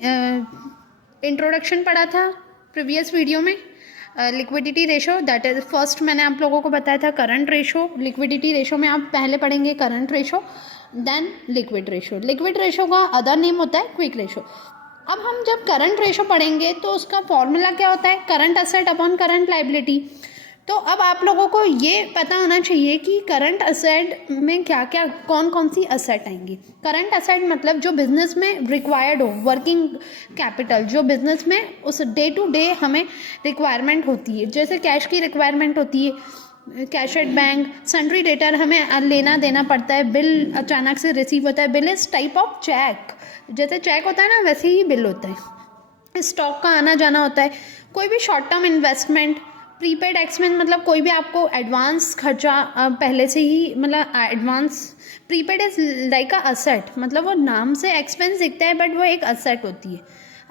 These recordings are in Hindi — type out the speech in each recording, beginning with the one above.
इंट्रोडक्शन पढ़ा था प्रीवियस वीडियो में। Liquidity ratio, that is first मैंने आप लोगों को बताया था करंट रेशो। लिक्विडिटी रेशो में आप पहले पढ़ेंगे current ratio, then liquid ratio. Liquid ratio का अदर नेम होता है क्विक रेशो। अब हम जब करंट रेशो पढ़ेंगे तो उसका फॉर्मूला क्या होता है, current asset upon current liability. तो अब आप लोगों को ये पता होना चाहिए कि करंट असेट में क्या क्या कौन कौन सी असेट आएंगी। करंट असेट मतलब जो बिजनेस में रिक्वायर्ड हो, वर्किंग कैपिटल, जो बिजनेस में उस डे टू डे हमें रिक्वायरमेंट होती है। जैसे कैश की रिक्वायरमेंट होती है, cash at bank, sundry debtor हमें लेना देना पड़ता है, बिल अचानक से रिसीव होता है। Bill is type of cheque, जैसे चेक होता है ना वैसे ही बिल होता है। स्टॉक का आना जाना होता है। कोई भी short term investment, prepaid expense मतलब कोई भी आपको एडवांस खर्चा पहले से ही, मतलब advance. Prepaid is like a asset, मतलब वो नाम से एक्सपेंस दिखता है बट वो एक असेट होती है।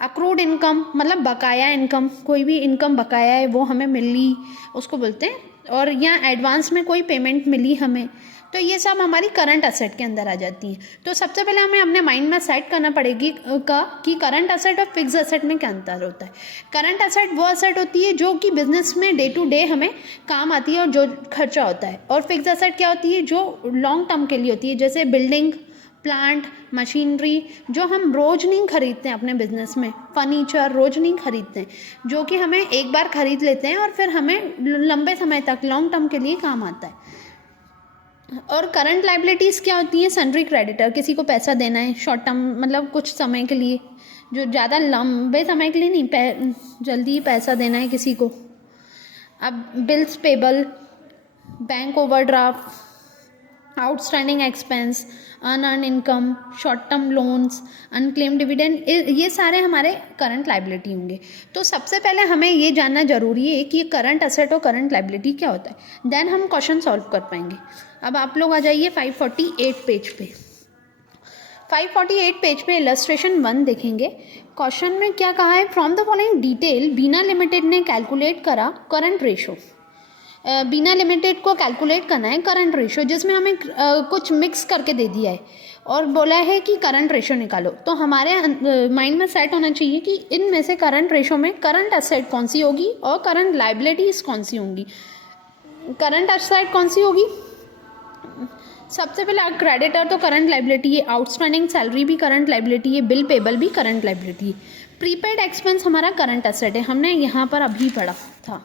अक्रूड इनकम मतलब बकाया इनकम, कोई भी इनकम बकाया है वो हमें मिली उसको बोलते हैं। और यहाँ एडवांस में कोई पेमेंट मिली हमें, तो ये सब हमारी करंट असेट के अंदर आ जाती हैं। तो सबसे पहले हमें अपने माइंड में सेट करना पड़ेगी कि करंट असेट और फिक्स असेट में क्या अंतर होता है। करंट असेट वो असेट होती है जो कि बिजनेस में डे टू डे हमें काम आती है और जो खर्चा होता है। और फिक्स असेट क्या होती है, जो लॉन्ग टर्म के लिए होती है, जैसे बिल्डिंग, प्लांट, मशीनरी, जो हम रोज़ नहीं खरीदते हैं अपने बिजनेस में। फर्नीचर रोज़ नहीं खरीदते हैं, जो कि हमें एक बार खरीद लेते हैं और फिर हमें लंबे समय तक लॉन्ग टर्म के लिए काम आता है। और करंट लाइबिलिटीज़ क्या होती हैं, सन्ड्री क्रेडिटर, किसी को पैसा देना है शॉर्ट टर्म मतलब कुछ समय के लिए, जो ज़्यादा लंबे समय के लिए नहीं, जल्दी ही पैसा देना है किसी को। अब bills payable, bank overdraft, outstanding expense, unearned income, short term loans, unclaim dividend, ये सारे हमारे करंट लाइबिलिटी होंगे। तो सबसे पहले हमें ये जानना जरूरी है कि करंट असेट और करंट लाइबिलिटी क्या होता है, देन हम क्वेश्चन सॉल्व कर पाएंगे। अब आप लोग आ जाइए 548 पेज पे। 548 पेज पे इलस्ट्रेशन 1 देखेंगे। क्वेश्चन में क्या कहा है, from the following detail Bina limited ने कैलकुलेट करा करंट रेशो। बीना लिमिटेड को कैलकुलेट करना है करंट रेशो, जिसमें हमें कुछ मिक्स करके दे दिया है और बोला है कि करंट रेशो निकालो। तो हमारे माइंड में सेट होना चाहिए कि इनमें से करंट रेशो में करंट असेट कौन सी होगी और करंट लाइबिलिटीज कौन सी होंगी। करंट असेट कौन सी होगी, सबसे पहले क्रेडिटर तो करंट लाइबिलिटी है, आउटस्टैंडिंग सैलरी भी करंट लाइबिलिटी है, बिल पेबल भी करंट लाइबिलिटी है। प्रीपेड एक्सपेंस हमारा करंट असेट है, हमने यहाँ पर अभी पढ़ा था,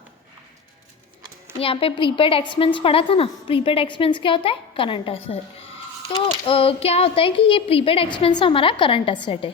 यहाँ पे प्रीपेड एक्सपेंस पढ़ा था ना। प्रीपेड एक्सपेंस क्या होता है, करंट असेट। तो क्या होता है कि ये प्रीपेड एक्सपेंस हमारा करंट असेट है।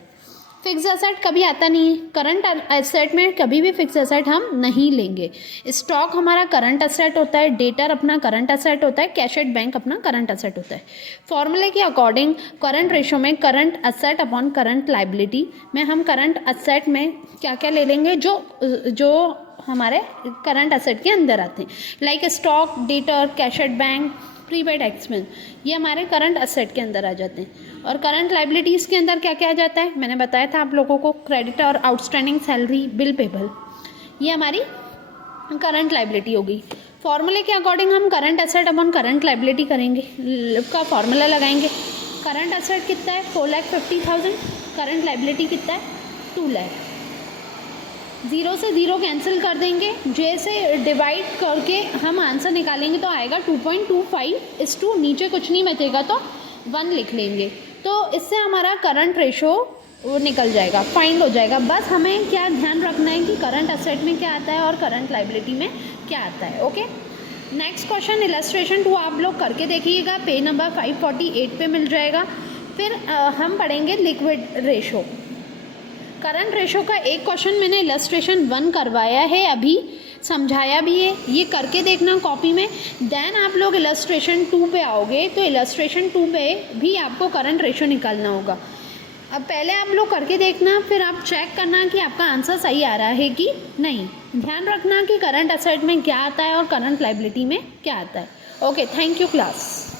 फिक्स असेट कभी आता नहीं है, करंट असेट में कभी भी फिक्स असेट हम नहीं लेंगे। स्टॉक हमारा करंट असेट होता है, डेटर अपना करंट असेट होता है, कैश एट बैंक अपना करंट असेट होता है। फॉर्मूले के अकॉर्डिंग करंट रेशो में current asset upon current liability में हम करंट असेट में क्या क्या ले लेंगे जो हमारे करंट असेट के अंदर आते हैं, like stock, debtor, cash at bank, prepaid expense, ये हमारे करंट असेट के अंदर आ जाते हैं। और करंट लाइबिलिटीज़ के अंदर क्या क्या आ जाता है, मैंने बताया था आप लोगों को, क्रेडिटर और आउटस्टैंडिंग सैलरी, बिल पेबल, ये हमारी करंट लाइबिलिटी होगी। फॉर्मूले के अकॉर्डिंग हम current asset upon current liability करेंगे, का फॉर्मूला लगाएंगे। करंट असेट कितना है, 4,50,000, करंट लाइबिलिटी कितना है, 2 लाख। 0 से 0 कैंसिल कर देंगे, जैसे डिवाइड करके हम आंसर निकालेंगे तो आएगा 2.25 नीचे कुछ नहीं बचेगा तो 1 लिख लेंगे। तो इससे हमारा करंट रेशो वो निकल जाएगा, फाइंड हो जाएगा। बस हमें क्या ध्यान रखना है कि करंट असेट में क्या आता है और करंट लाइबिलिटी में क्या आता है। ओके, नेक्स्ट क्वेश्चन इलस्ट्रेशन 2 आप लोग करके देखिएगा, पेज नंबर 548 पे मिल जाएगा। फिर हम पढ़ेंगे लिक्विड रेशो। करंट रेशो का एक क्वेश्चन मैंने इलस्ट्रेशन 1 करवाया है, अभी समझाया भी है, ये करके देखना कॉपी में। देन आप लोग इलस्ट्रेशन 2 पे आओगे तो इलस्ट्रेशन 2 पे भी आपको करंट रेशो निकालना होगा। अब पहले आप लोग करके देखना, फिर आप चेक करना कि आपका आंसर सही आ रहा है कि नहीं। ध्यान रखना कि करंट असेट में क्या आता है और करंट लाइबिलिटी में क्या आता है। Okay, thank you class.